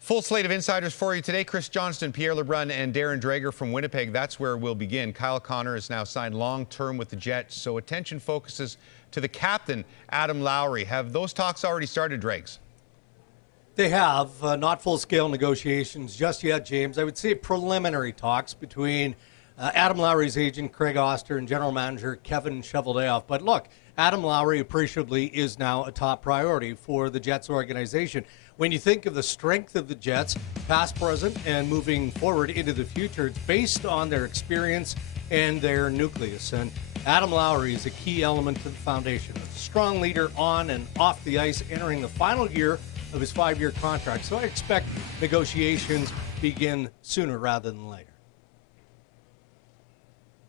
Full slate of insiders for you today. Chris Johnston, Pierre LeBrun, and Darren Dreger from Winnipeg. That's where we'll begin. Kyle Connor is now signed long-term with the Jets, so attention focuses to the captain, Adam Lowry. Have those talks already started, Dregs? They have. Not full-scale negotiations just yet, James. I would say preliminary talks between Adam Lowry's agent, Craig Oster, and general manager Kevin Cheveldayoff. But look, Adam Lowry appreciably is now a top priority for the Jets organization. When you think of the strength of the Jets, past, present, and moving forward into the future, it's based on their experience and their nucleus. And Adam Lowry is a key element to the foundation. A strong leader on and off the ice, entering the final year of his 5-year contract. So I expect negotiations begin sooner rather than later.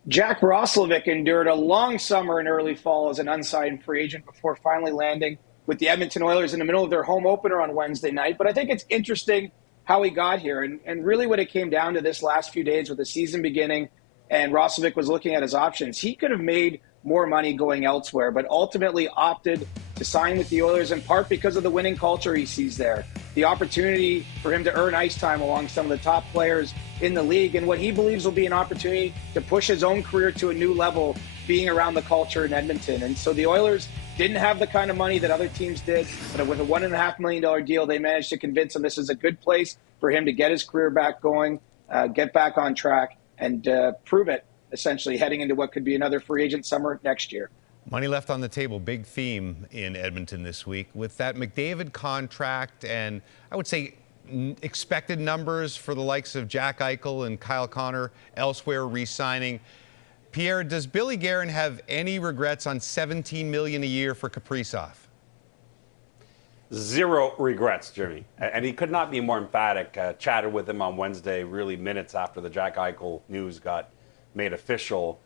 Jack Roslovic endured a long summer and early fall as an unsigned free agent before finally landing with the Edmonton Oilers in the middle of their home opener on Wednesday night. But I think it's interesting how he got here. And really what it came down to this last few days with the season beginning and Roslovic was looking at his options. He could have made more money going elsewhere, but ultimately opted to sign with the Oilers in part because of the winning culture he sees there. The opportunity for him to earn ice time along some of the top players in the league and what he believes will be an opportunity to push his own career to a new level being around the culture in Edmonton. And so the Oilers didn't have the kind of money that other teams did, but with a $1.5 million deal, they managed to convince him this is a good place for him to get his career back going, get back on track, and prove it, essentially, heading into what could be another free agent summer next year. Money left on the table, big theme in Edmonton this week. With that McDavid contract and I would say expected numbers for the likes of Jack Eichel and Kyle Connor elsewhere re-signing. Pierre, does Bill Guerin have any regrets on $17 million a year for Kaprizov? Zero regrets, Jimmy. And he could not be more emphatic. Chatted with him on Wednesday, really minutes after the Jack Eichel news got made official.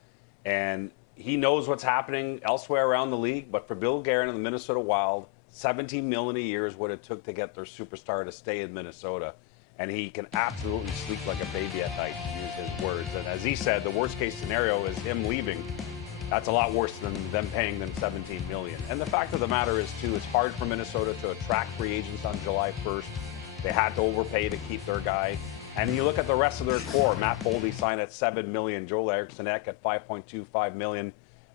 And he knows what's happening elsewhere around the league. But for Bill Guerin and the Minnesota Wild, $17 million a year is what it took to get their superstar to stay in Minnesota. And he can absolutely sleep like a baby at night, to use his words. And as he said, the worst case scenario is him leaving. That's a lot worse than them paying them $17 million. And the fact of the matter is, too, it's hard for Minnesota to attract free agents on July 1st. They had to overpay to keep their guy. And you look at the rest of their core. Matt Boldy signed at $7 million. Joel Eriksson-Ek at $5.25 million.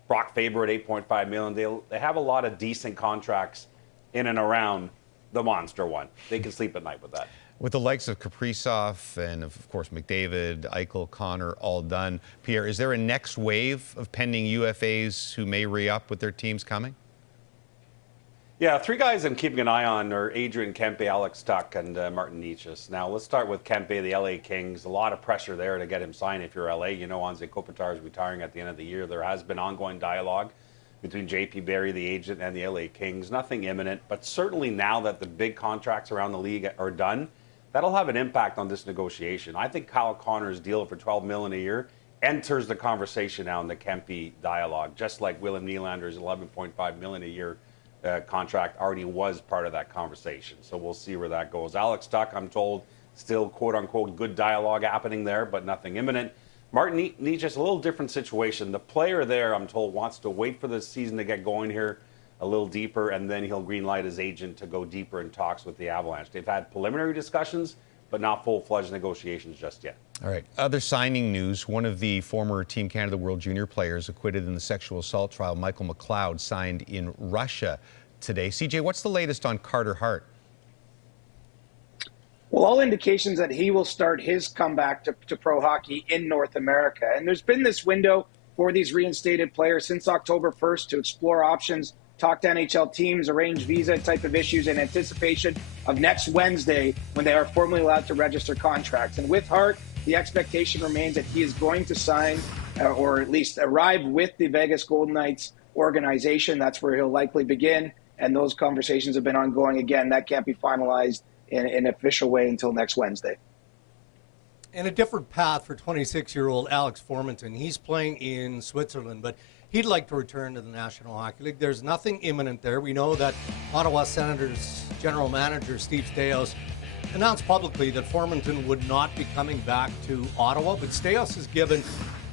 Brock Faber at $8.5 million. They have a lot of decent contracts in and around the monster one. They can sleep at night with that. With the likes of Kaprizov and, of course, McDavid, Eichel, Connor, all done, Pierre, is there a next wave of pending UFAs who may re-up with their teams coming? Yeah, 3 guys I'm keeping an eye on are Adrian Kempe, Alex Tuch, and Martin Necas. Now, let's start with Kempe, the LA Kings. A lot of pressure there to get him signed if you're LA. You know Anze Kopitar is retiring at the end of the year. There has been ongoing dialogue between J.P. Barry, the agent, and the LA Kings. Nothing imminent, but certainly now that the big contracts around the league are done, that'll have an impact on this negotiation. I think Kyle Connor's deal for $12 million a year enters the conversation now in the Kempe dialogue, just like William Nylander's $11.5 million a year contract already was part of that conversation. So we'll see where that goes. Alex Tuch, I'm told, still quote-unquote good dialogue happening there, but nothing imminent. Martin Necas, a little different situation. The player there, I'm told, wants to wait for the season to get going here a little deeper, and then he'll greenlight his agent to go deeper in talks with the Avalanche. They've had preliminary discussions, but not full-fledged negotiations just yet. All right. Other signing news. One of the former Team Canada World Junior players acquitted in the sexual assault trial, Michael McLeod, signed in Russia today. CJ, what's the latest on Carter Hart? Well, all indications that he will start his comeback to pro hockey in North America. And there's been this window for these reinstated players since October 1st to explore options, talk to NHL teams, arrange visa type of issues in anticipation of next Wednesday when they are formally allowed to register contracts. And with Hart, the expectation remains that he is going to sign or at least arrive with the Vegas Golden Knights organization. That's where he'll likely begin. And those conversations have been ongoing. Again, that can't be finalized in an official way until next Wednesday. And a different path for 26-year-old Alex Formenton. He's playing in Switzerland, but he'd like to return to the National Hockey League. There's nothing imminent there. We know that Ottawa Senators general manager Steve Staios announced publicly that Formenton would not be coming back to Ottawa, but Staios has given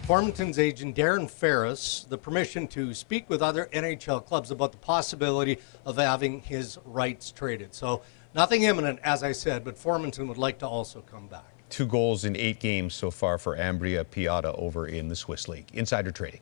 Formenton's agent, Darren Ferris, the permission to speak with other NHL clubs about the possibility of having his rights traded. So nothing imminent, as I said, but Formenton would like to also come back. 2 goals in 8 games so far for Ambria Piata over in the Swiss League. Insider Trading.